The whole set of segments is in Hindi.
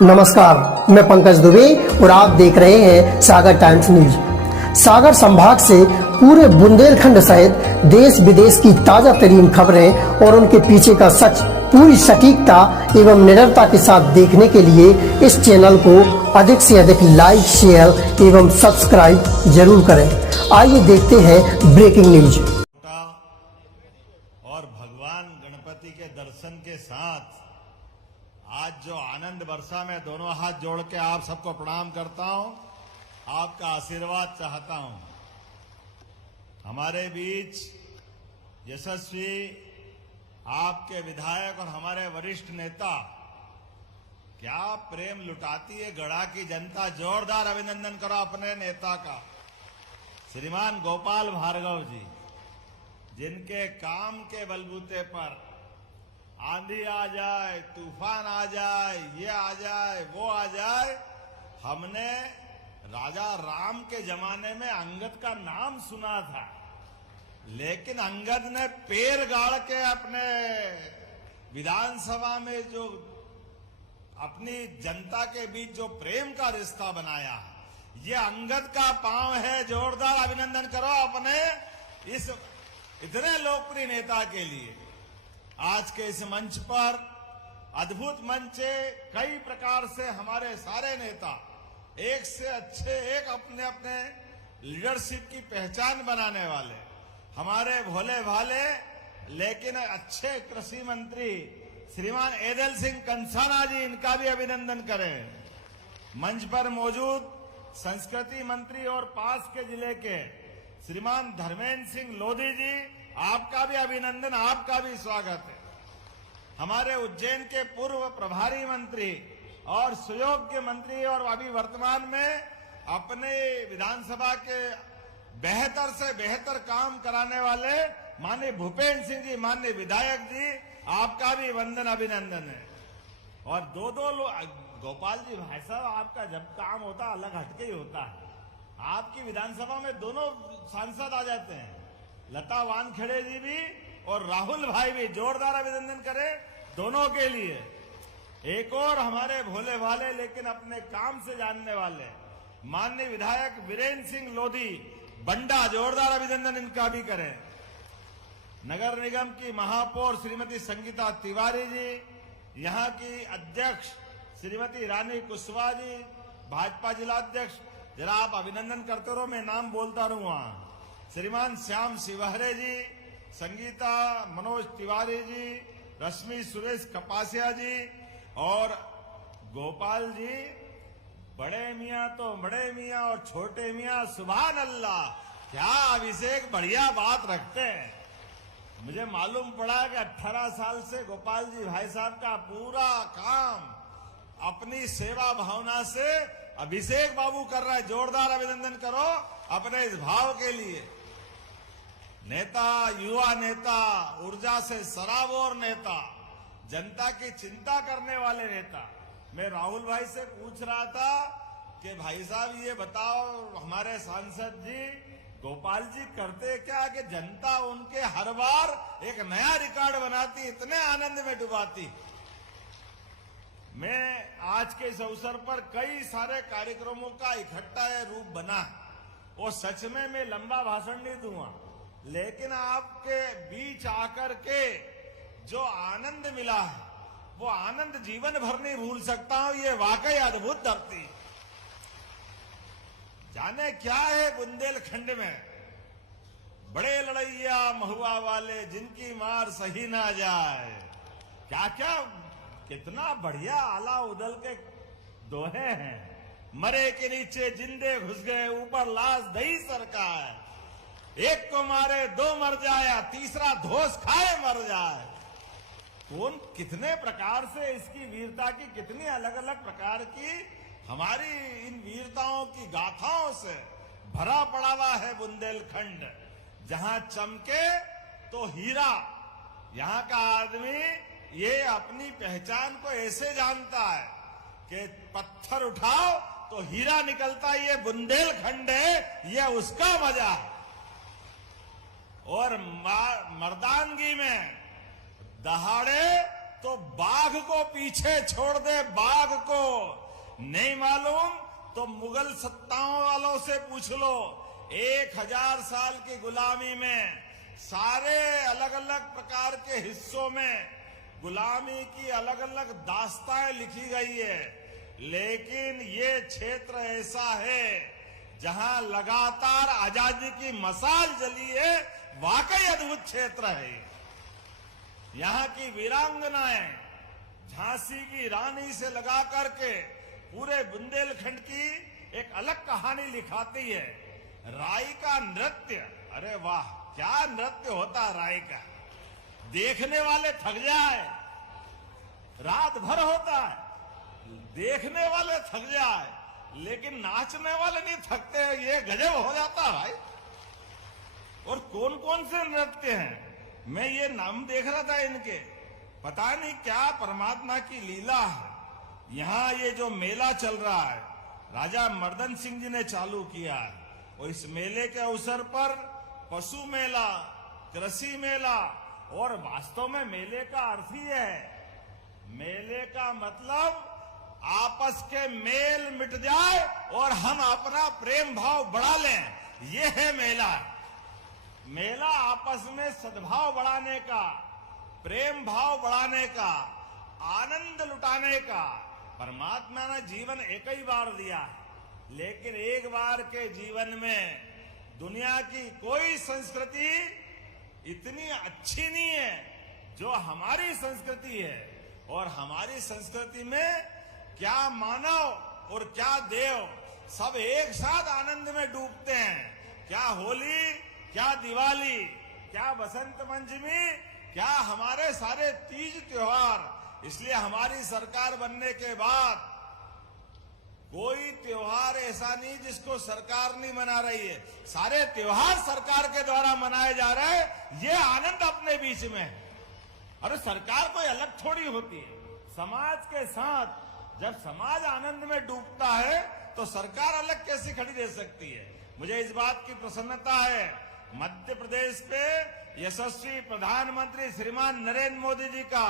नमस्कार, मैं पंकज दुबे और आप देख रहे हैं सागर टाइम्स न्यूज। सागर संभाग से पूरे बुंदेलखंड सहित देश विदेश की ताजा तरीन खबरें और उनके पीछे का सच पूरी सटीकता एवं निडरता के साथ देखने के लिए इस चैनल को अधिक से अधिक लाइक, शेयर एवं सब्सक्राइब जरूर करें। आइए देखते हैं ब्रेकिंग न्यूज। और भगवान गणपति के दर्शन के साथ आज जो आनंद वर्षा में दोनों हाथ जोड़ के आप सबको प्रणाम करता हूं, आपका आशीर्वाद चाहता हूं। हमारे बीच यशस्वी आपके विधायक और हमारे वरिष्ठ नेता, क्या प्रेम लुटाती है गढ़ा की जनता। जोरदार अभिनंदन करो अपने नेता का, श्रीमान गोपाल भार्गव जी, जिनके काम के बलबूते पर आंधी आ जाए, तूफान आ जाए, ये आ जाए, वो आ जाए। हमने राजा राम के जमाने में अंगद का नाम सुना था, लेकिन अंगद ने पैर गाड़ के अपने विधानसभा में जो अपनी जनता के बीच जो प्रेम का रिश्ता बनाया, ये अंगद का पांव है। जोरदार अभिनंदन करो अपने इस इतने लोकप्रिय नेता के लिए। आज के इस मंच पर अद्भुत मंच है। कई प्रकार से हमारे सारे नेता एक से अच्छे, एक अपने अपने लीडरशिप की पहचान बनाने वाले, हमारे भोले भाले लेकिन अच्छे कृषि मंत्री श्रीमान एदल सिंह कंसाना जी, इनका भी अभिनंदन करें। मंच पर मौजूद संस्कृति मंत्री और पास के जिले के श्रीमान धर्मेंद्र सिंह लोधी जी, आपका भी अभिनंदन, आपका भी स्वागत है। हमारे उज्जैन के पूर्व प्रभारी मंत्री और सुयोग्य मंत्री और अभी वर्तमान में अपने विधानसभा के बेहतर से बेहतर काम कराने वाले माननीय भूपेंद्र सिंह जी, माननीय विधायक जी, आपका भी वंदन अभिनंदन है। और दो लोग, गोपाल जी भाई साहब, आपका जब काम होता अलग हटके ही होता है। आपकी विधानसभा में दोनों सांसद आ जाते हैं, लता वानखेड़े जी भी और राहुल भाई भी। जोरदार अभिनंदन करें दोनों के लिए। एक और हमारे भोले भाले लेकिन अपने काम से जानने वाले माननीय विधायक वीरेंद्र सिंह लोधी बंडा, जोरदार अभिनंदन इनका भी करें। नगर निगम की महापौर श्रीमती संगीता तिवारी जी, यहां की अध्यक्ष श्रीमती रानी कुशवाहा जी, भाजपा जिला अध्यक्ष, जरा आप अभिनंदन करते रहो, मैं नाम बोलता रहूंगा। श्रीमान श्याम शिवहरे जी, संगीता मनोज तिवारी जी, रश्मि सुरेश कपासिया जी और गोपाल जी। बड़े मियाँ तो बड़े मियाँ और छोटे मियाँ, सुभान अल्लाह, क्या अभिषेक बढ़िया बात रखते हैं। मुझे मालूम पड़ा कि 18 साल से गोपाल जी भाई साहब का पूरा काम अपनी सेवा भावना से अभिषेक बाबू कर रहा है। जोरदार अभिनंदन करो अपने इस भाव के लिए। नेता, युवा नेता, ऊर्जा से सराबोर नेता, जनता की चिंता करने वाले नेता। मैं राहुल भाई से पूछ रहा था कि भाई साहब ये बताओ, हमारे सांसद जी गोपाल जी करते क्या कि जनता उनके हर बार एक नया रिकॉर्ड बनाती, इतने आनंद में डुबाती। मैं आज के इस अवसर पर कई सारे कार्यक्रमों का इकट्ठा रूप बना, वो सच में मैं लंबा भाषण नहीं दूंगा, लेकिन आपके बीच आकर के जो आनंद मिला है, वो आनंद जीवन भर नहीं भूल सकता हूं। ये वाकई अद्भुत धरती। जाने क्या है बुंदेलखंड में, बड़े लड़ैया महुआ वाले, जिनकी मार सही ना जाए। क्या क्या कितना बढ़िया आला उदल के दोहे हैं। मरे के नीचे जिंदे घुस गए, ऊपर लाश दही सरका है। एक को मारे दो मर जाए, तीसरा धोस खाए मर जाए। कौन कितने प्रकार से इसकी वीरता की कितनी अलग अलग प्रकार की हमारी इन वीरताओं की गाथाओं से भरा पड़ा हुआ है बुंदेलखंड। जहां चमके तो हीरा, यहां का आदमी ये अपनी पहचान को ऐसे जानता है कि पत्थर उठाओ तो हीरा निकलता। ये बुंदेलखंड है, ये उसका मजा है। और मर्दानगी में दहाड़े तो बाघ को पीछे छोड़ दे, बाघ को नहीं मालूम तो मुगल सत्ताओं वालों से पूछ लो। 1000 साल की गुलामी में सारे अलग अलग प्रकार के हिस्सों में गुलामी की अलग अलग दास्ताएं लिखी गई है, लेकिन ये क्षेत्र ऐसा है जहां लगातार आजादी की मशाल जली है। वाकई अद्भुत क्षेत्र है। यहाँ की वीरांगनाएं झांसी की रानी से लगा करके पूरे बुंदेलखंड की एक अलग कहानी लिखाती है। राई का नृत्य, अरे वाह क्या नृत्य होता है राई का, देखने वाले थक जाए। रात भर होता है, देखने वाले थक जाए, लेकिन नाचने वाले नहीं थकते हैं। ये गजब हो जाता है भाई। और कौन कौन से नृत्य हैं, मैं ये नाम देख रहा था इनके, पता नहीं क्या परमात्मा की लीला है। यहाँ ये जो मेला चल रहा है राजा मर्दन सिंह जी ने चालू किया है, और इस मेले के अवसर पर पशु मेला, कृषि मेला, और वास्तव में मेले का अर्थ ही है, मेले का मतलब आपस के मेल मिट जाए और हम अपना प्रेम भाव बढ़ा लें, ये है मेला। मेला आपस में सद्भाव बढ़ाने का, प्रेम भाव बढ़ाने का, आनंद लुटाने का। परमात्मा ने जीवन एक ही बार दिया है, लेकिन एक बार के जीवन में दुनिया की कोई संस्कृति इतनी अच्छी नहीं है जो हमारी संस्कृति है। और हमारी संस्कृति में क्या मानव और क्या देव सब एक साथ आनंद में डूबते हैं। क्या होली, क्या दिवाली, क्या बसंत पंचमी, क्या हमारे सारे तीज त्योहार। इसलिए हमारी सरकार बनने के बाद कोई त्योहार ऐसा नहीं जिसको सरकार नहीं मना रही है। सारे त्योहार सरकार के द्वारा मनाए जा रहे हैं। ये आनंद अपने बीच में है। अरे सरकार कोई अलग थोड़ी होती है। समाज के साथ जब समाज आनंद में डूबता है तो सरकार अलग कैसी खड़ी रह सकती है। मुझे इस बात की प्रसन्नता है, मध्य प्रदेश पे यशस्वी प्रधानमंत्री श्रीमान नरेंद्र मोदी जी का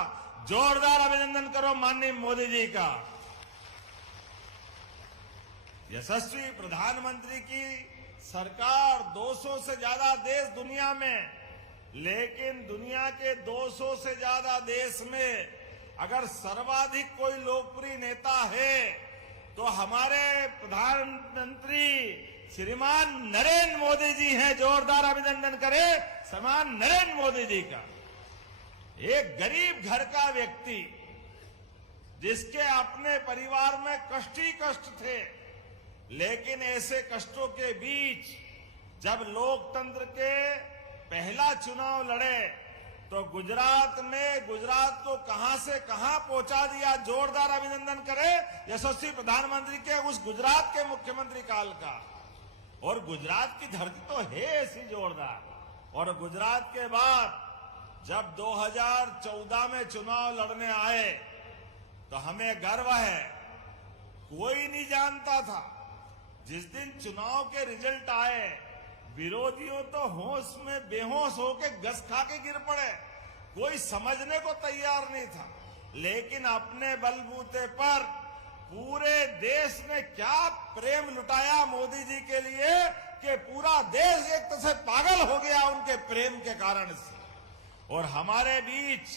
जोरदार अभिनंदन करो। माननीय मोदी जी का, यशस्वी प्रधानमंत्री की सरकार 200 से ज्यादा देश दुनिया में, लेकिन दुनिया के 200 से ज्यादा देश में अगर सर्वाधिक कोई लोकप्रिय नेता है तो हमारे प्रधानमंत्री श्रीमान नरेंद्र मोदी जी हैं। जोरदार अभिनंदन करें श्रीमान नरेंद्र मोदी जी का। एक गरीब घर का व्यक्ति जिसके अपने परिवार में कष्ट ही कष्ट थे, लेकिन ऐसे कष्टों के बीच जब लोकतंत्र के पहला चुनाव लड़े तो गुजरात में गुजरात को कहां से कहां पहुंचा दिया। जोरदार अभिनंदन करें यशस्वी प्रधानमंत्री के उस गुजरात के मुख्यमंत्री काल का। और गुजरात की धरती तो है ऐसी जोरदार। और गुजरात के बाद जब 2014 में चुनाव लड़ने आए तो हमें गर्व है। कोई नहीं जानता था, जिस दिन चुनाव के रिजल्ट आए विरोधियों तो होश में बेहोश होके गस खा के गिर पड़े। कोई समझने को तैयार नहीं था, लेकिन अपने बलबूते पर पूरे देश ने क्या प्रेम लुटाया मोदी जी के लिए कि पूरा देश एक तरह से पागल हो गया उनके प्रेम के कारण से। और हमारे बीच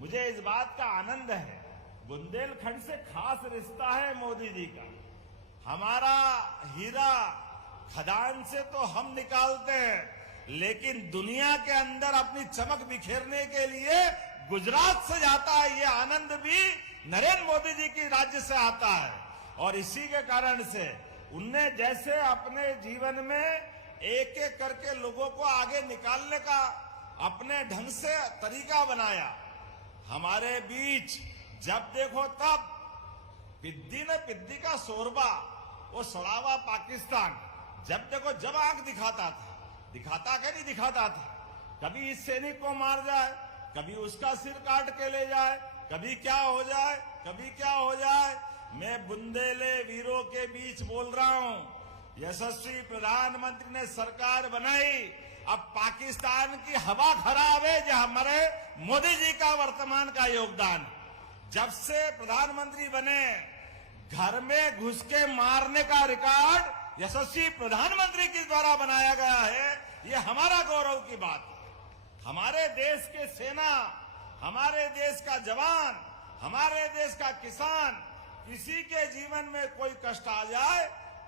मुझे इस बात का आनंद है, बुंदेलखंड से खास रिश्ता है मोदी जी का। हमारा हीरा खदान से तो हम निकालते हैं, लेकिन दुनिया के अंदर अपनी चमक बिखेरने के लिए गुजरात से जाता है। ये आनंद भी नरेंद्र मोदी जी की राज्य से आता है। और इसी के कारण से उनने जैसे अपने जीवन में एक एक करके लोगों को आगे निकालने का अपने ढंग से तरीका बनाया। हमारे बीच जब देखो तब पिद्दी ने पिद्दी का शोरबा, वो सड़ावा पाकिस्तान, जब देखो जब आंख दिखाता क्या नहीं दिखाता था। कभी इस सैनिक को मार जाए, कभी उसका सिर काट के ले जाए, कभी क्या हो जाए, कभी क्या हो जाए। मैं बुंदेले वीरों के बीच बोल रहा हूं। यशस्वी प्रधानमंत्री ने सरकार बनाई अब पाकिस्तान की हवा खराब है, जो हमारे मोदी जी का वर्तमान का योगदान। जब से प्रधानमंत्री बने, घर में घुस के मारने का रिकॉर्ड यशस्वी प्रधानमंत्री के द्वारा बनाया गया है। ये हमारा गौरव की बात है। हमारे देश के सेना, हमारे देश का जवान, हमारे देश का किसान, किसी के जीवन में कोई कष्ट आ जाए,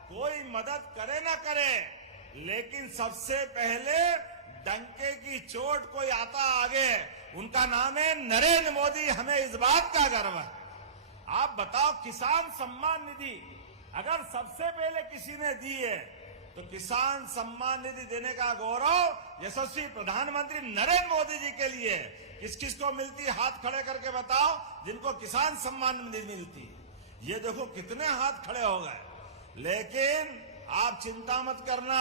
कोई मदद करे ना करे, लेकिन सबसे पहले डंके की चोट कोई आता आगे, उनका नाम है नरेंद्र मोदी। हमें इस बात का गर्व है। आप बताओ, किसान सम्मान निधि अगर सबसे पहले किसी ने दी है, तो किसान सम्मान निधि देने का गौरव यशस्वी प्रधानमंत्री नरेंद्र मोदी जी के लिए। किस किस को मिलती है, हाथ खड़े करके बताओ, जिनको किसान सम्मान निधि मिलती है। ये देखो कितने हाथ खड़े हो गए। लेकिन आप चिंता मत करना,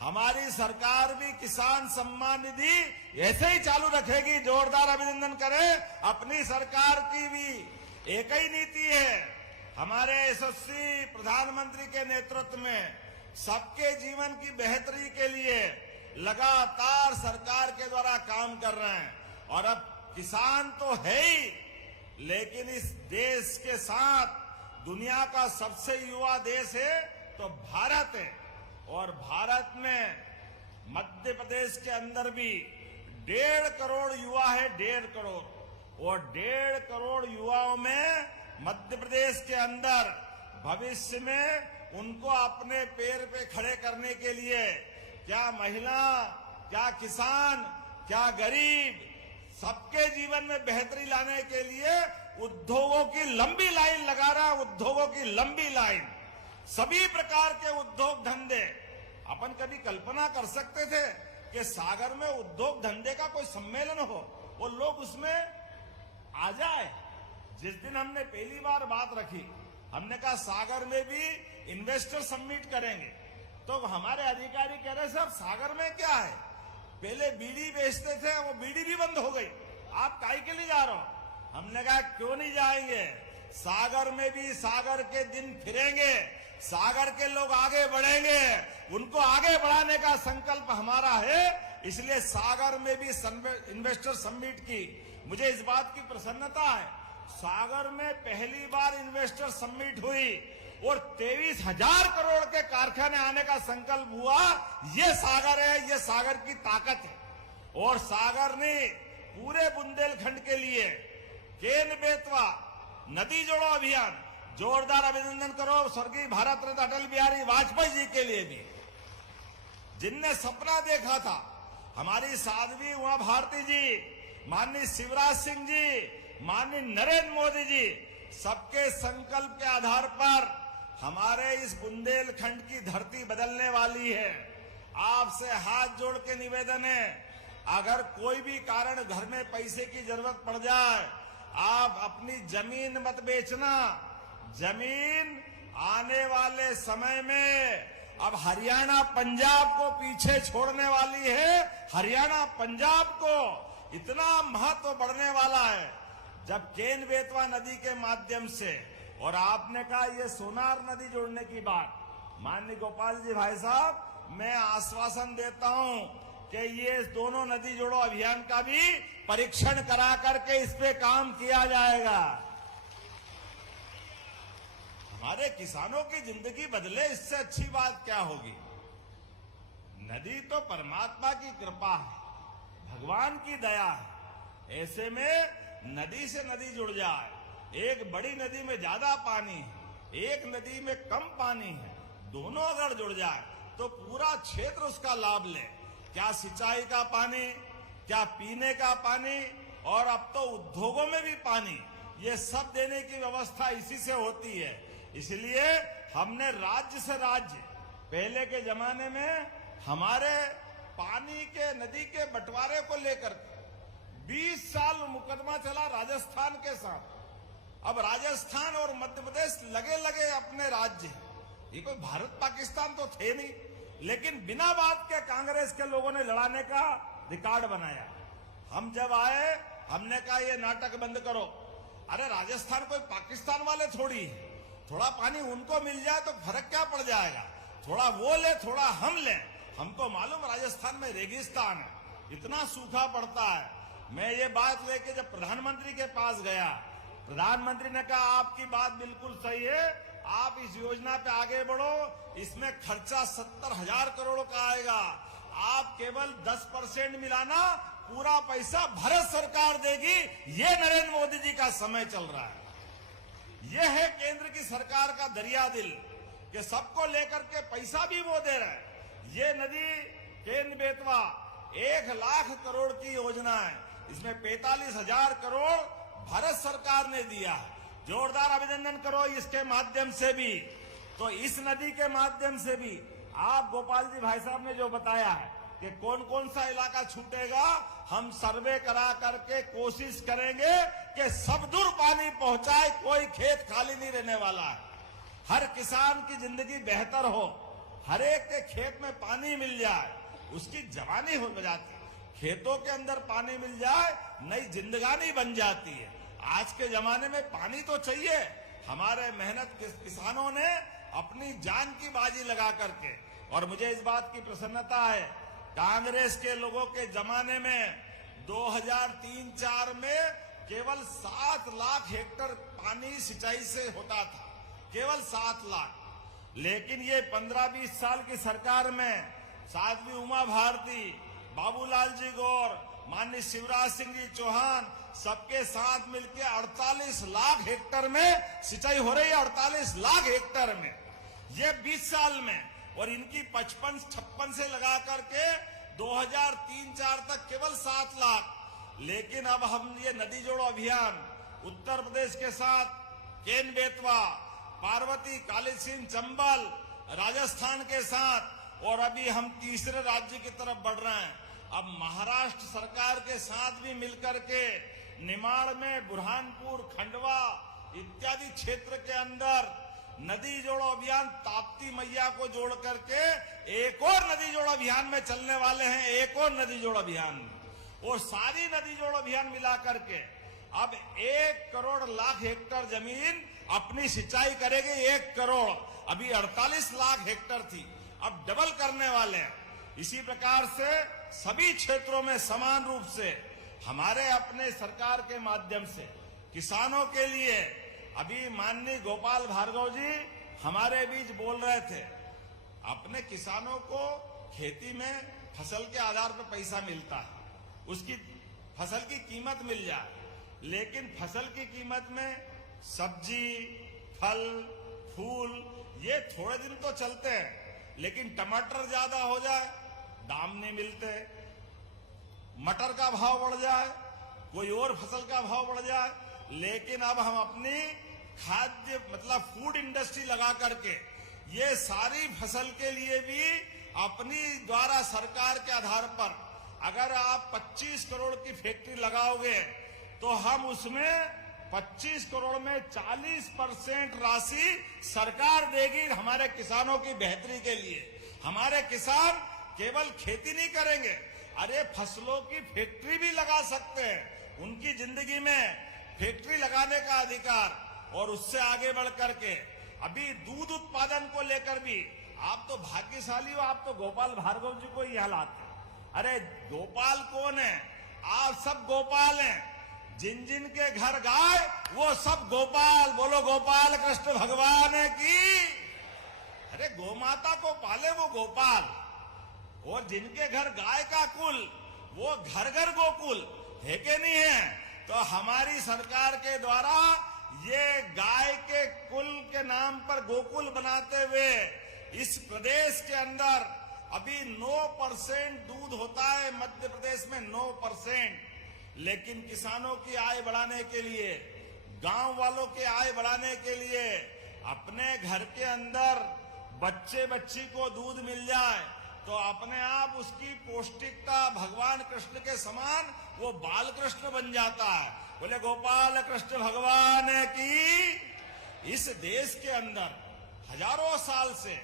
हमारी सरकार भी किसान सम्मान निधि ऐसे ही चालू रखेगी। जोरदार अभिनंदन करें। अपनी सरकार की भी एक ही नीति है, हमारे यशस्वी प्रधानमंत्री के नेतृत्व में सबके जीवन की बेहतरी के लिए लगातार सरकार के द्वारा काम कर रहे हैं। और अब किसान तो है ही, लेकिन इस देश के साथ दुनिया का सबसे युवा देश है तो भारत है। और भारत में मध्य प्रदेश के अंदर भी 1.5 करोड़ युवा है, 1.5 करोड़। और 1.5 करोड़ युवाओं में मध्य प्रदेश के अंदर भविष्य में उनको अपने पैर पे खड़े करने के लिए, क्या महिला, क्या किसान, क्या गरीब, सबके जीवन में बेहतरी लाने के लिए उद्योगों की लंबी लाइन लगा रहा है। उद्योगों की लंबी लाइन, सभी प्रकार के उद्योग धंधे। अपन कभी कल्पना कर सकते थे कि सागर में उद्योग धंधे का कोई सम्मेलन हो, वो लोग उसमें आ जाए। जिस दिन हमने पहली बार बात रखी, हमने कहा सागर में भी इन्वेस्टर समिट करेंगे, तो हमारे अधिकारी कह रहे साहब सागर में क्या है, पहले बीड़ी बेचते थे, वो बीड़ी भी बंद हो गई, आप काहे के लिए जा रहे हो। हमने कहा क्यों नहीं जाएंगे, सागर में भी सागर के दिन फिरेंगे, सागर के लोग आगे बढ़ेंगे, उनको आगे बढ़ाने का संकल्प हमारा है। इसलिए सागर में भी इन्वेस्टर समिट की मुझे इस बात की प्रसन्नता है। सागर में पहली बार इन्वेस्टर समिट हुई और 23,000 करोड़ के कारखाने आने का संकल्प हुआ। ये सागर है, ये सागर की ताकत है। और सागर ने पूरे बुंदेलखंड के लिए केन बेतवा नदी जोड़ो अभियान, जोरदार अभिनंदन करो स्वर्गीय भारत रत्न अटल बिहारी वाजपेयी जी के लिए भी, जिनने सपना देखा था। हमारी साध्वी उमा भारती जी, माननीय शिवराज सिंह जी, माननीय नरेंद्र मोदी जी, सबके संकल्प के आधार पर हमारे इस बुंदेलखंड की धरती बदलने वाली है। आपसे हाथ जोड़ के निवेदन है, अगर कोई भी कारण घर में पैसे की जरूरत पड़ जाए, आप अपनी जमीन मत बेचना। जमीन आने वाले समय में अब हरियाणा पंजाब को पीछे छोड़ने वाली है। हरियाणा पंजाब को इतना महत्व बढ़ने वाला है जब केन बेतवा नदी के माध्यम से, और आपने कहा ये सोनार नदी जोड़ने की बात, माननीय गोपाल जी भाई साहब, मैं आश्वासन देता हूं कि ये दोनों नदी जोड़ो अभियान का भी परीक्षण करा करके इस पे काम किया जाएगा। हमारे किसानों की जिंदगी बदले, इससे अच्छी बात क्या होगी। नदी तो परमात्मा की कृपा है, भगवान की दया है। ऐसे में नदी से नदी जुड़ जाए, एक बड़ी नदी में ज्यादा पानी है, एक नदी में कम पानी है, दोनों अगर जुड़ जाए तो पूरा क्षेत्र उसका लाभ ले। क्या सिंचाई का पानी, क्या पीने का पानी, और अब तो उद्योगों में भी पानी, ये सब देने की व्यवस्था इसी से होती है। इसलिए हमने राज्य से राज्य, पहले के जमाने में हमारे पानी के नदी के बंटवारे को लेकर 20 साल मुकदमा चला राजस्थान के साथ। अब राजस्थान और मध्य प्रदेश लगे लगे अपने राज्य, ये कोई भारत पाकिस्तान तो थे नहीं, लेकिन बिना बात के कांग्रेस के लोगों ने लड़ाने का रिकॉर्ड बनाया। हम जब आए, हमने कहा ये नाटक बंद करो। अरे राजस्थान कोई पाकिस्तान वाले थोड़ी है, थोड़ा पानी उनको मिल जाए तो फर्क क्या पड़ जाएगा, थोड़ा वो ले थोड़ा हम लें। हमको मालूम राजस्थान में रेगिस्तान है, इतना सूखा पड़ता है। मैं ये बात लेके जब प्रधानमंत्री के पास गया, प्रधानमंत्री ने कहा आपकी बात बिल्कुल सही है, आप इस योजना पे आगे बढ़ो, इसमें खर्चा 70,000 करोड़ का आएगा, आप केवल 10% मिलाना, पूरा पैसा भारत सरकार देगी। ये नरेंद्र मोदी जी का समय चल रहा है। ये है केंद्र की सरकार का दरिया दिल कि सबको लेकर के पैसा भी वो दे रहा है। ये नदी केन बेतवा 1 लाख करोड़ की योजना है, इसमें 45,000 करोड़ भारत सरकार ने दिया है। जोरदार अभिनंदन करो इसके माध्यम से भी। तो इस नदी के माध्यम से भी आप गोपाल जी भाई साहब ने जो बताया है कि कौन कौन सा इलाका छूटेगा, हम सर्वे करा करके कोशिश करेंगे कि सब दूर पानी पहुंचाए, कोई खेत खाली नहीं रहने वाला है। हर किसान की जिंदगी बेहतर हो, हर एक के खेत में पानी मिल जाए, उसकी जवानी हो जाती है। खेतों के अंदर पानी मिल जाए, नई जिंदगानी बन जाती है। आज के जमाने में पानी तो चाहिए। हमारे मेहनत किसानों ने अपनी जान की बाजी लगा करके, और मुझे इस बात की प्रसन्नता है, कांग्रेस के लोगों के जमाने में 2003-4 में केवल 7 लाख हेक्टेयर पानी सिंचाई से होता था, केवल 7 लाख। लेकिन ये 15-20 साल की सरकार में साध्वी उमा भारती, बाबूलाल जी गौर, माननीय शिवराज सिंह जी चौहान, सबके साथ मिलकर 48 लाख हेक्टेयर में सिंचाई हो रही है। 48 लाख हेक्टेयर में ये 20 साल में, और इनकी 55-56 से लगा करके 2003-4 तक केवल 7 लाख। लेकिन अब हम ये नदी जोड़ो अभियान उत्तर प्रदेश के साथ केन बेतवा, पार्वती, काली सिंध, चंबल, राजस्थान के साथ, और अभी हम तीसरे राज्य की तरफ बढ़ रहे हैं। अब महाराष्ट्र सरकार के साथ भी मिलकर के निमाड़ में, बुरहानपुर, खंडवा इत्यादि क्षेत्र के अंदर नदी जोड़ो अभियान, ताप्ती मैया को जोड़ करके एक और नदी जोड़ो अभियान में चलने वाले हैं। एक और नदी जोड़ो अभियान में, और सारी नदी जोड़ो अभियान मिला करके अब 1 करोड़ लाख हेक्टेयर जमीन अपनी सिंचाई करेगी। 1 करोड़, अभी 48 लाख हेक्टेयर थी, अब डबल करने वाले हैं। इसी प्रकार से सभी क्षेत्रों में समान रूप से हमारे अपने सरकार के माध्यम से किसानों के लिए, अभी माननीय गोपाल भार्गव जी हमारे बीच बोल रहे थे, अपने किसानों को खेती में फसल के आधार पर पैसा मिलता है, उसकी फसल की कीमत मिल जाए। लेकिन फसल की कीमत में सब्जी, फल, फूल ये थोड़े दिन तो चलते हैं, लेकिन टमाटर ज्यादा हो जाए दाम नहीं मिलते, मटर का भाव बढ़ जाए, कोई और फसल का भाव बढ़ जाए। लेकिन अब हम अपनी खाद्य मतलब फूड इंडस्ट्री लगा करके ये सारी फसल के लिए भी अपनी द्वारा सरकार के आधार पर, अगर आप 25 करोड़ की फैक्ट्री लगाओगे तो हम उसमें 25 करोड़ में 40% राशि सरकार देगी हमारे किसानों की बेहतरी के लिए। हमारे किसान केवल खेती नहीं करेंगे, अरे फसलों की फैक्ट्री भी लगा सकते हैं। उनकी जिंदगी में फैक्ट्री लगाने का अधिकार, और उससे आगे बढ़ करके अभी दूध उत्पादन को लेकर भी आप तो भाग्यशाली हो, आप तो गोपाल भार्गव जी को ही हलाते। अरे गोपाल कौन है? आप सब गोपाल हैं। जिन जिन के घर गाय वो सब गोपाल। बोलो गोपाल कृष्ण भगवान की। अरे गोमाता को पाले वो गोपाल, और जिनके घर गाय का कुल वो घर घर गोकुल है के नहीं है? तो हमारी सरकार के द्वारा ये गाय के कुल के नाम पर गोकुल बनाते हुए इस प्रदेश के अंदर अभी 9% दूध होता है, मध्य प्रदेश में 9%। लेकिन किसानों की आय बढ़ाने के लिए, गांव वालों की आय बढ़ाने के लिए, अपने घर के अंदर बच्चे बच्ची को दूध मिल जाए तो अपने आप उसकी पौष्टिकता भगवान कृष्ण के समान वो बाल कृष्ण बन जाता है। बोले गोपाल कृष्ण भगवान की। इस देश के अंदर हजारों साल से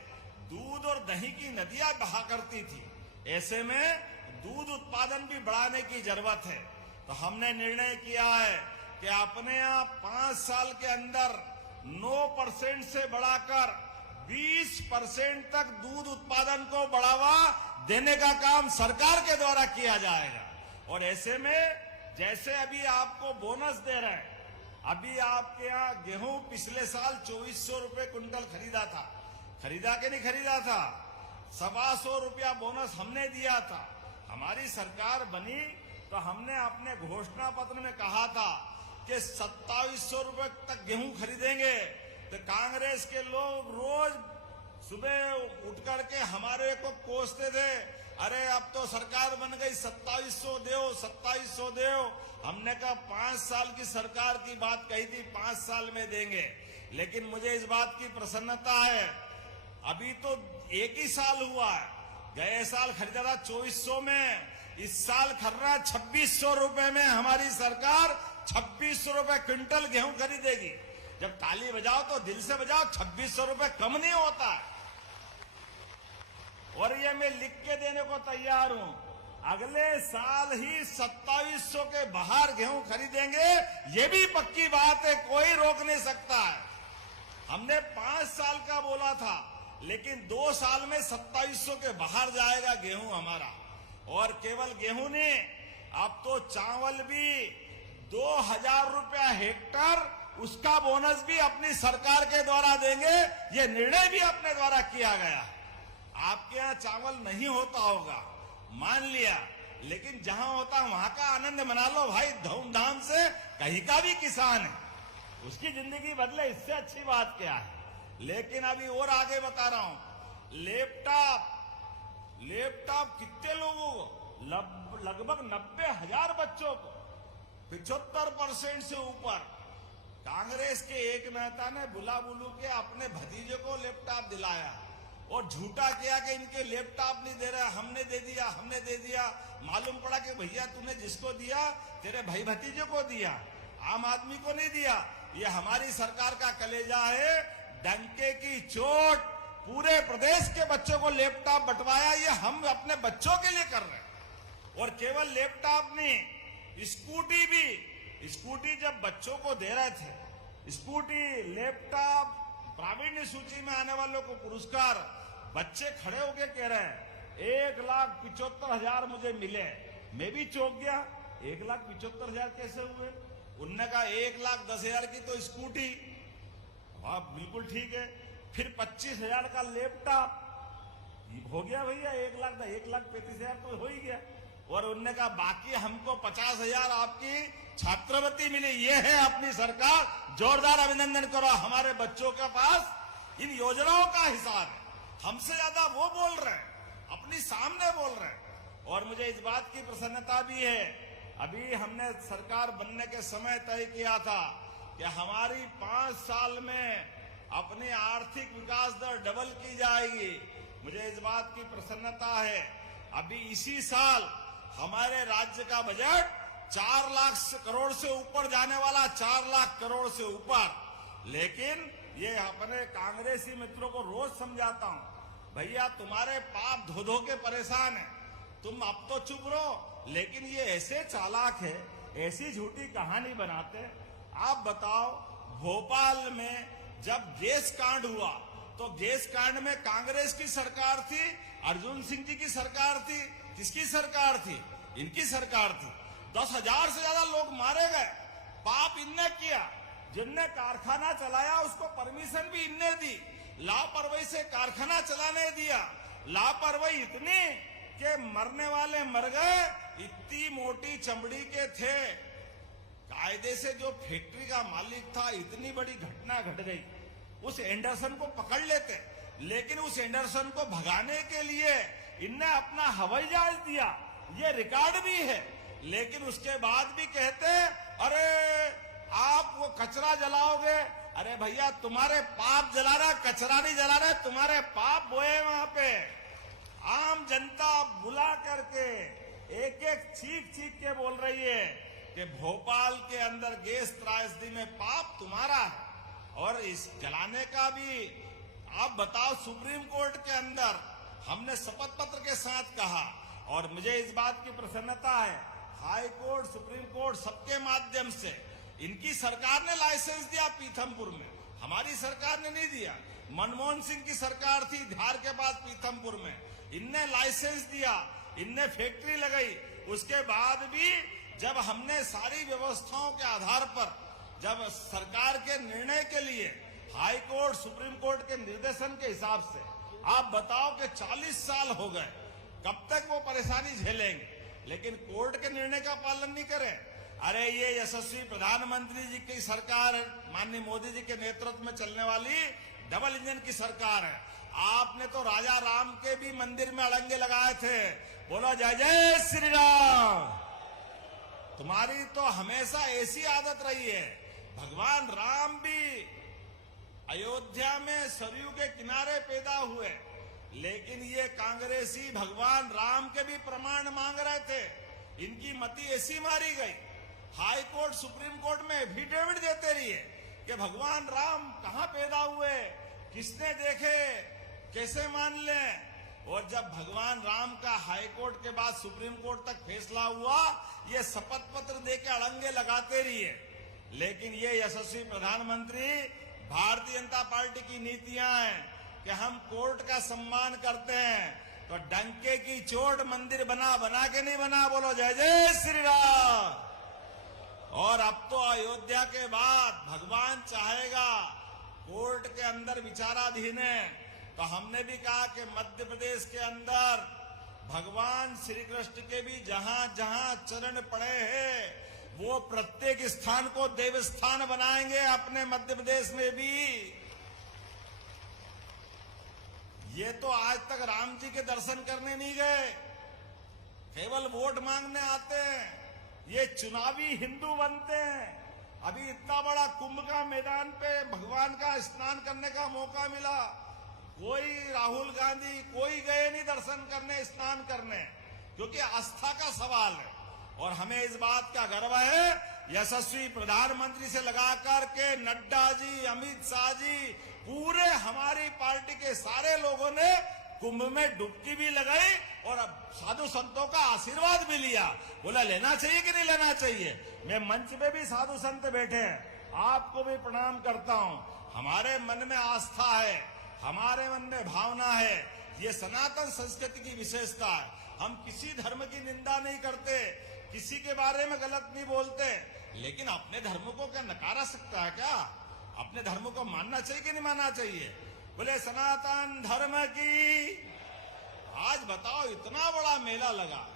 दूध और दही की नदियां बहा करती थी, ऐसे में दूध उत्पादन भी बढ़ाने की जरूरत है। तो हमने निर्णय किया है कि अपने आप 5 साल के अंदर 9% से बढ़ाकर 20% तक दूध उत्पादन को बढ़ावा देने का काम सरकार के द्वारा किया जाएगा। और ऐसे में जैसे अभी आपको बोनस दे रहे हैं, अभी आपके यहाँ गेहूं पिछले साल 2400 रुपए कुंटल खरीदा था, खरीदा के नहीं खरीदा था? 125 रुपया बोनस हमने दिया था। हमारी सरकार बनी तो हमने अपने घोषणा पत्र में कहा था कि 2700 रुपए तक गेहूं खरीदेंगे। तो कांग्रेस के लोग रोज सुबह उठ करके हमारे को कोसते थे, अरे अब तो सरकार बन गई, 2700 दो, 2700 दो। हमने कहा 5 साल की सरकार की बात कही थी, 5 साल में देंगे। लेकिन मुझे इस बात की प्रसन्नता है, अभी तो एक ही साल हुआ है। गए साल खरीदा था 2400 में, इस साल खरीदा 2600 रुपए में। हमारी सरकार 2600 रुपए क्विंटल गेहूं खरीदेगी। जब ताली बजाओ तो दिल से बजाओ, 2600 रुपए कम नहीं होता है। और ये मैं लिख के देने को तैयार हूं, अगले साल ही 2700 के बाहर गेहूं खरीदेंगे। ये भी पक्की बात है, कोई रोक नहीं सकता है। हमने 5 साल का बोला था, लेकिन 2 साल में 2700 के बाहर जाएगा गेहूं हमारा। और केवल गेहूं नहीं, अब तो चावल भी 2000 रुपया हेक्टर, उसका बोनस भी अपनी सरकार के द्वारा देंगे। ये निर्णय भी अपने द्वारा किया गया। आपके यहाँ चावल नहीं होता होगा, मान लिया, लेकिन जहां होता वहां का आनंद मना लो भाई, धूमधाम से। कहीं का भी किसान है, उसकी जिंदगी बदले, इससे अच्छी बात क्या है। लेकिन अभी और आगे बता रहा हूं, लैपटॉप कितने लोगों को? लगभग 90,000 बच्चों को, 75% से ऊपर। कांग्रेस के एक नेता ने बुला बुलू के अपने भतीजे को लैपटॉप दिलाया और झूठा किया कि इनके लैपटॉप नहीं दे रहा, हमने दे दिया, हमने दे दिया। मालूम पड़ा कि भैया तूने जिसको दिया तेरे भाई भतीजे को दिया, आम आदमी को नहीं दिया। ये हमारी सरकार का कलेजा है। डंके की चोट, पूरे प्रदेश के बच्चों को लैपटॉप बंटवाया, ये हम अपने बच्चों के लिए कर रहे हैं। और केवल लैपटॉप नहीं, स्कूटी भी, स्कूटी जब बच्चों को दे रहे थे, स्कूटी, लैपटॉप, प्रावीण्य सूची में आने वालों को पुरस्कार, बच्चे खड़े होके कह रहे हैं 1,75,000 मुझे मिले। मैं भी चौंक गया, 1,75,000 कैसे हुए? उनने कहा 1,10,000 की तो स्कूटी। आप बिल्कुल ठीक है। फिर 25,000 का लैपटॉप हो गया भैया, 1,35,000 तो हो ही गया। और उनने कहा बाकी हमको 50,000 आपकी छात्रवृत्ति मिली। ये है अपनी सरकार, जोरदार अभिनंदन करो। हमारे बच्चों के पास इन योजनाओं का हिसाब है, हमसे ज्यादा वो बोल रहे हैं, अपनी सामने बोल रहे हैं। और मुझे इस बात की प्रसन्नता भी है, अभी हमने सरकार बनने के समय तय किया था कि हमारी 5 साल में अपनी आर्थिक विकास दर डबल की जाएगी। मुझे इस बात की प्रसन्नता है, अभी इसी साल हमारे राज्य का बजट 4 लाख करोड़ से ऊपर जाने वाला, 4 लाख करोड़ से ऊपर। लेकिन ये अपने कांग्रेसी मित्रों को रोज समझाता हूं, भैया तुम्हारे पाप धो धो के परेशान है, तुम अब तो चुप रहो। लेकिन ये ऐसे चालाक है, ऐसी झूठी कहानी बनाते। आप बताओ, भोपाल में जब गैस कांड हुआ तो गैस कांड में कांग्रेस की सरकार थी, अर्जुन सिंह जी की सरकार थी, किसकी सरकार थी? इनकी सरकार थी। 10,000 से ज्यादा लोग मारे गए। पाप इनने किया। जिनने कारखाना चलाया उसको परमिशन भी इनने दी, लापरवाही से कारखाना चलाने दिया। लापरवाही इतनी कि मरने वाले मर गए, इतनी मोटी चमड़ी के थे। कायदे से जो फैक्ट्री का मालिक था, इतनी बड़ी घटना घट गई, उस एंडरसन को पकड़ लेते, लेकिन उस एंडरसन को भगाने के लिए इनने अपना हवाई जहाज दिया, ये रिकॉर्ड भी है। लेकिन उसके बाद भी कहते अरे आप वो कचरा जलाओगे। अरे भैया तुम्हारे पाप जला रहा, कचरा नहीं जला रहे, तुम्हारे पाप बोए वहां पे। आम जनता बुला करके एक एक चीख चीख के बोल रही है कि भोपाल के अंदर गैस त्रासदी में पाप तुम्हारा है। और इस जलाने का भी आप बताओ, सुप्रीम कोर्ट के अंदर हमने शपथ पत्र के साथ कहा। और मुझे इस बात की प्रसन्नता है, हाई कोर्ट, सुप्रीम कोर्ट, सबके माध्यम से इनकी सरकार ने लाइसेंस दिया पीथमपुर में, हमारी सरकार ने नहीं दिया। मनमोहन सिंह की सरकार थी धार के पास पीथमपुर में, इनने लाइसेंस दिया, इनने फैक्ट्री लगाई। उसके बाद भी जब हमने सारी व्यवस्थाओं के आधार पर, जब सरकार के निर्णय के लिए हाई कोर्ट सुप्रीम कोर्ट के निर्देशन के हिसाब से, आप बताओ कि 40 साल हो गए, कब तक वो परेशानी झेलेंगे? लेकिन कोर्ट के निर्णय का पालन नहीं करें। अरे ये यशस्वी प्रधानमंत्री जी की सरकार, माननीय मोदी जी के नेतृत्व में चलने वाली डबल इंजन की सरकार है। आपने तो राजा राम के भी मंदिर में अड़ंगे लगाए थे। बोलो जय जय श्री राम। तुम्हारी तो हमेशा ऐसी आदत रही है। भगवान राम भी अयोध्या में सरयू के किनारे पैदा हुए, लेकिन ये कांग्रेसी भगवान राम के भी प्रमाण मांग रहे थे। इनकी मति ऐसी मारी गई, हाई कोर्ट सुप्रीम कोर्ट में एफिडेविट देते रहिए कि भगवान राम कहां पैदा हुए, किसने देखे, कैसे मान ले। और जब भगवान राम का हाई कोर्ट के बाद सुप्रीम कोर्ट तक फैसला हुआ, ये शपथ पत्र देके अड़ंगे लगाते रहिए। लेकिन ये यशस्वी प्रधानमंत्री, भारतीय जनता पार्टी की नीतियां हैं कि हम कोर्ट का सम्मान करते हैं, तो डंके की चोट मंदिर बना बना के नहीं बना। बोलो जय जय श्री राम। और अब तो अयोध्या के बाद भगवान चाहेगा, कोर्ट के अंदर विचाराधीन है, तो हमने भी कहा कि मध्य प्रदेश के अंदर भगवान श्री कृष्ण के भी जहां जहां चरण पड़े हैं, वो प्रत्येक स्थान को देवस्थान बनाएंगे अपने मध्य प्रदेश में भी। ये तो आज तक राम जी के दर्शन करने नहीं गए, केवल वोट मांगने आते हैं। ये चुनावी हिंदू बनते हैं। अभी इतना बड़ा कुंभ का मैदान पे भगवान का स्नान करने का मौका मिला, कोई राहुल गांधी कोई गए नहीं दर्शन करने, स्नान करने, क्योंकि आस्था का सवाल है। और हमें इस बात का गर्व है, यशस्वी प्रधानमंत्री से लगाकर के नड्डा जी, अमित शाह जी, पूरे हमारी पार्टी के सारे लोगों ने कुंभ में डुबकी भी लगाई और अब साधु संतों का आशीर्वाद भी लिया। बोला लेना चाहिए कि नहीं लेना चाहिए। मैं मंच पे भी साधु संत बैठे हैं, आपको भी प्रणाम करता हूं। हमारे मन में आस्था है, हमारे मन में भावना है, ये सनातन संस्कृति की विशेषता है। हम किसी धर्म की निंदा नहीं करते, किसी के बारे में गलत नहीं बोलते, लेकिन अपने धर्म को क्या नकारा सकता है क्या? अपने धर्म को मानना चाहिए कि नहीं मानना चाहिए? बोले सनातन धर्म की। आज बताओ, इतना बड़ा मेला लगा,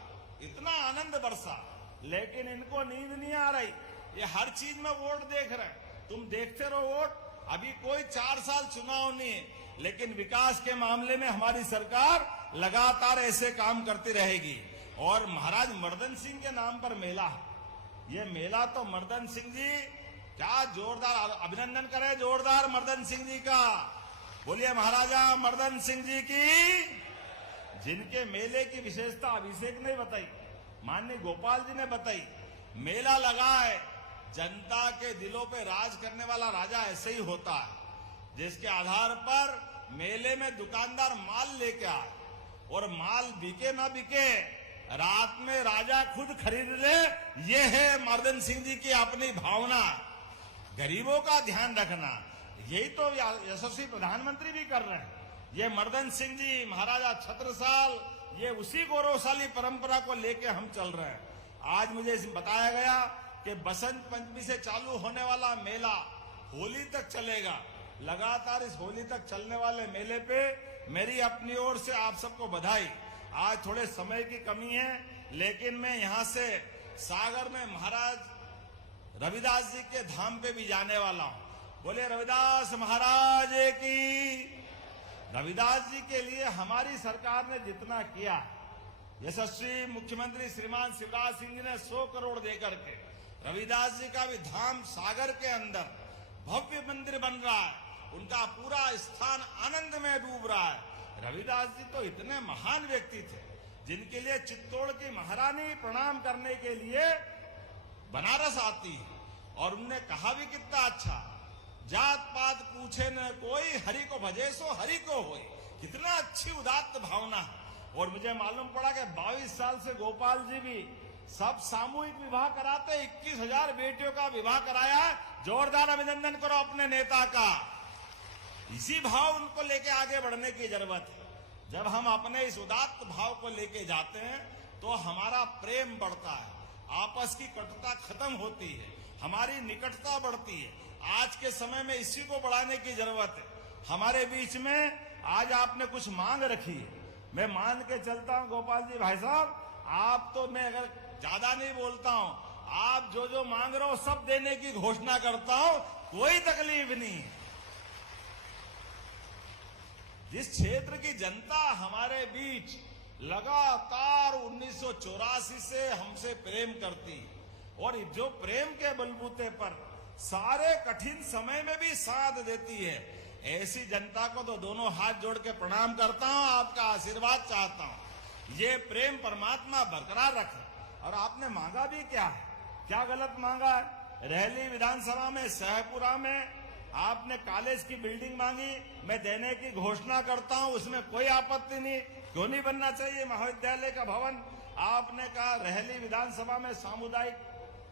इतना आनंद बरसा, लेकिन इनको नींद नहीं आ रही। ये हर चीज में वोट देख रहे हैं। तुम देखते रहो वोट। अभी कोई 4 साल चुनाव नहीं है, लेकिन विकास के मामले में हमारी सरकार लगातार ऐसे काम करती रहेगी। और महाराज मर्दन सिंह के नाम पर मेला है। ये मेला तो मर्दन सिंह जी, क्या जोरदार अभिनंदन करें, जोरदार मर्दन सिंह जी का। बोलिए महाराजा मर्दन सिंह जी की। जिनके मेले की विशेषता अभिषेक ने बताई, माननीय गोपाल जी ने बताई। मेला लगा है, जनता के दिलों पे राज करने वाला राजा ऐसे ही होता है, जिसके आधार पर मेले में दुकानदार माल लेके आए और माल बिके ना बिके, रात में राजा खुद खरीद ले। ये है मर्दन सिंह जी की अपनी भावना, गरीबों का ध्यान रखना। यही तो यशस्वी प्रधानमंत्री भी कर रहे हैं। ये मर्दन सिंह जी, महाराजा छत्रसाल, ये उसी गौरवशाली परंपरा को लेके हम चल रहे हैं। आज मुझे बताया गया कि बसंत पंचमी से चालू होने वाला मेला होली तक चलेगा। लगातार इस होली तक चलने वाले मेले पे मेरी अपनी ओर से आप सबको बधाई। आज थोड़े समय की कमी है, लेकिन मैं यहां से सागर में महाराज रविदास जी के धाम पे भी जाने वाला हूं। बोले रविदास महाराज की। रविदास जी के लिए हमारी सरकार ने जितना किया, यशस्वी मुख्यमंत्री श्रीमान शिवराज सिंह जी ने 100 करोड़ देकर के रविदास जी का भी धाम सागर के अंदर भव्य मंदिर बन रहा है। उनका पूरा स्थान आनंद में डूब रहा है। रविदास जी तो इतने महान व्यक्ति थे, जिनके लिए चित्तौड़ की महारानी प्रणाम करने के लिए बनारस आती है। और उनने कहा भी कितना अच्छा, जात पात पूछे न कोई, हरि को भजे सो हरि को होए। कितना अच्छी उदात्त भावना है। और मुझे मालूम पड़ा कि 22 साल से गोपाल जी भी सब सामूहिक विवाह कराते, 21,000 बेटियों का विवाह कराया है। जोरदार अभिनंदन करो अपने नेता का। इसी भाव उनको लेके आगे बढ़ने की जरूरत है। जब हम अपने इस उदात्त भाव को लेके जाते हैं तो हमारा प्रेम बढ़ता है, आपस की कटुता खत्म होती है, हमारी निकटता बढ़ती है। आज के समय में इसी को बढ़ाने की जरूरत है। हमारे बीच में आज आपने कुछ मांग रखी है, मैं मान के चलता हूं गोपाल जी भाई साहब, आप तो मैं अगर ज्यादा नहीं बोलता हूं, आप जो जो मांग रहे हो सब देने की घोषणा करता हूं, कोई तकलीफ नहीं। जिस क्षेत्र की जनता हमारे बीच लगातार 1984 से हमसे प्रेम करती और जो प्रेम के बलबूते पर सारे कठिन समय में भी साथ देती है, ऐसी जनता को तो दोनों हाथ जोड़ के प्रणाम करता हूं, आपका आशीर्वाद चाहता हूं। ये प्रेम परमात्मा बरकरार रखे। और आपने मांगा भी क्या है, क्या गलत मांगा है? रहली विधानसभा में सहपुरा में आपने कॉलेज की बिल्डिंग मांगी, मैं देने की घोषणा करता हूं, उसमें कोई आपत्ति नहीं। क्यों नहीं बनना चाहिए महाविद्यालय का भवन? आपने कहा रहली विधानसभा में सामुदायिक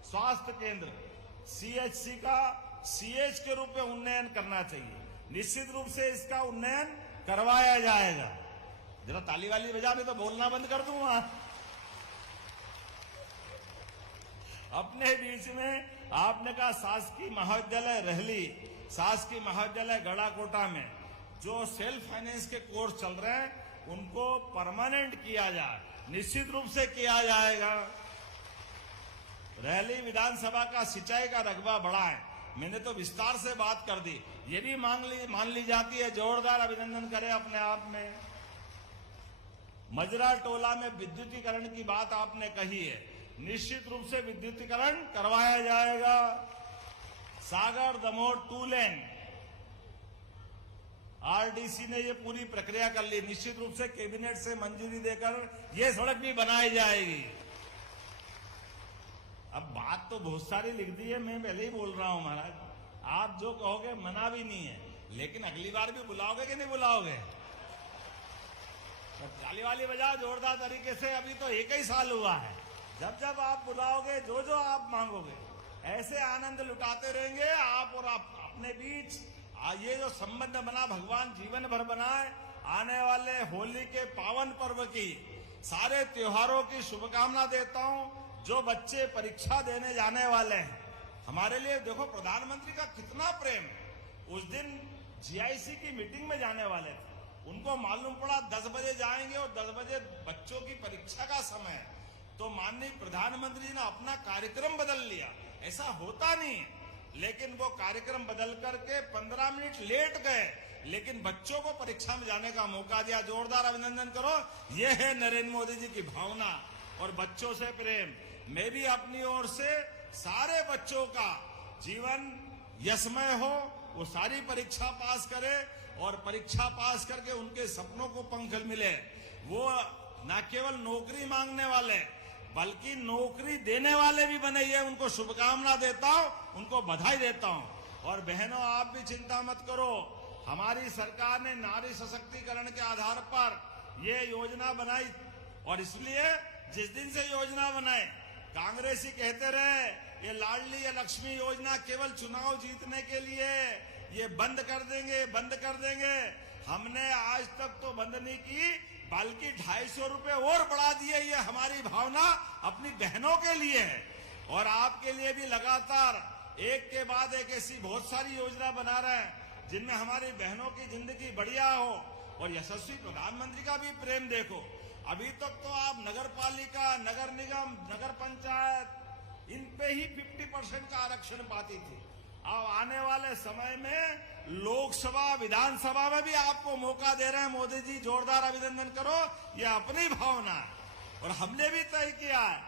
स्वास्थ्य केंद्र CHC का CH के रूप में उन्नयन करना चाहिए। निश्चित रूप से इसका उन्नयन करवाया जाएगा। जरा ताली वाली बजा, नहीं तो बोलना बंद कर दूंगा। अपने बीच में आपने कहा शासकीय महाविद्यालय रहली, शासकीय महाविद्यालय गढ़ाकोटा में जो सेल्फ फाइनेंस के कोर्स चल रहे हैं उनको परमानेंट किया जाए, निश्चित रूप से किया जाएगा। रहली विधानसभा का सिंचाई का रकबा बढ़ाएं, मैंने तो विस्तार से बात कर दी, ये भी मान ली जाती है, जोरदार अभिनंदन करें अपने आप में। मजरा टोला में विद्युतीकरण की बात आपने कही है, निश्चित रूप से विद्युतीकरण करवाया जाएगा। सागर दमोह 2 लेन RDC ने ये पूरी प्रक्रिया कर ली, निश्चित रूप से कैबिनेट से मंजूरी देकर ये सड़क भी बनाई जाएगी। अब बात तो बहुत सारी लिख दी है, मैं पहले ही बोल रहा हूं महाराज, आप जो कहोगे मना भी नहीं है, लेकिन अगली बार भी बुलाओगे कि नहीं बुलाओगे? तो ताली वाली बजाओ जोरदार तरीके से। अभी तो 1 ही साल हुआ है, जब जब आप बुलाओगे, जो जो आप मांगोगे, ऐसे आनंद लुटाते रहेंगे आप और आप अपने बीच। ये जो संबंध बना भगवान जीवन भर बनाए। आने वाले होली के पावन पर्व की, सारे त्योहारों की शुभकामना देता हूं। जो बच्चे परीक्षा देने जाने वाले हैं, हमारे लिए देखो प्रधानमंत्री का कितना प्रेम। उस दिन GIC की मीटिंग में जाने वाले थे, उनको मालूम पड़ा 10 बजे जाएंगे और 10 बजे बच्चों की परीक्षा का समय है, तो माननीय प्रधानमंत्री ने अपना कार्यक्रम बदल लिया। ऐसा होता नहीं, लेकिन वो कार्यक्रम बदल करके 15 मिनट लेट गए, लेकिन बच्चों को परीक्षा में जाने का मौका दिया। जोरदार अभिनंदन करो। ये है नरेंद्र मोदी जी की भावना और बच्चों से प्रेम। मैं भी अपनी ओर से सारे बच्चों का जीवन यशमय हो, वो सारी परीक्षा पास करे और परीक्षा पास करके उनके सपनों को पंख मिले। वो न केवल नौकरी मांगने वाले बल्कि नौकरी देने वाले भी बने, ये उनको शुभकामना देता हूं, उनको बधाई देता हूं। और बहनों, आप भी चिंता मत करो, हमारी सरकार ने नारी सशक्तिकरण के आधार पर ये योजना बनाई और इसलिए जिस दिन से योजना बनाए, कांग्रेसी कहते रहे ये लाडली या लक्ष्मी योजना केवल चुनाव जीतने के लिए, ये बंद कर देंगे, बंद कर देंगे। हमने आज तक तो बंद नहीं की, बल्कि 250 रुपए और बढ़ा दिए। ये हमारी भावना अपनी बहनों के लिए है और आपके लिए भी लगातार एक के बाद एक ऐसी बहुत सारी योजना बना रहे हैं जिनमें हमारी बहनों की जिंदगी बढ़िया हो। और यशस्वी प्रधानमंत्री का भी प्रेम देखो। अभी तक तो आप नगर पालिका, नगर निगम, नगर पंचायत, इन पे ही 50% का आरक्षण पाती थी। अब आने वाले समय में लोकसभा, विधानसभा में भी आपको मौका दे रहे हैं मोदी जी। जोरदार अभिनंदन करो, ये अपनी भावना है। और हमने भी तय किया है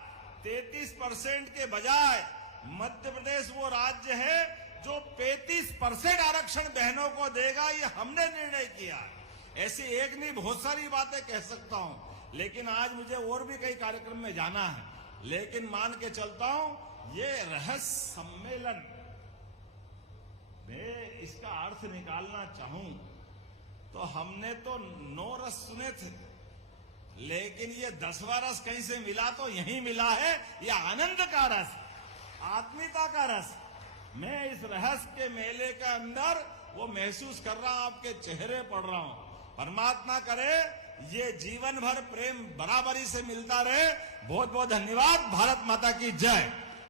33% के बजाय मध्य प्रदेश वो राज्य है जो 35% आरक्षण बहनों को देगा, ये हमने निर्णय किया। ऐसी एक नहीं बहुत सारी बातें कह सकता हूं, लेकिन आज मुझे और भी कई कार्यक्रम में जाना है। लेकिन मान के चलता हूं ये रहस्य सम्मेलन मैं इसका अर्थ निकालना चाहूं तो हमने तो 9 रस सुने थे, लेकिन ये 10वां रस कहीं से मिला तो यहीं मिला है। ये आनंद का रस, आत्मीयता का रस। मैं इस रहस्य के मेले के अंदर वो महसूस कर रहा हूं, आपके चेहरे पढ़ रहा हूं। परमात्मा करे ये जीवन भर प्रेम बराबरी से मिलता रहे। बहुत बहुत धन्यवाद। भारत माता की जय।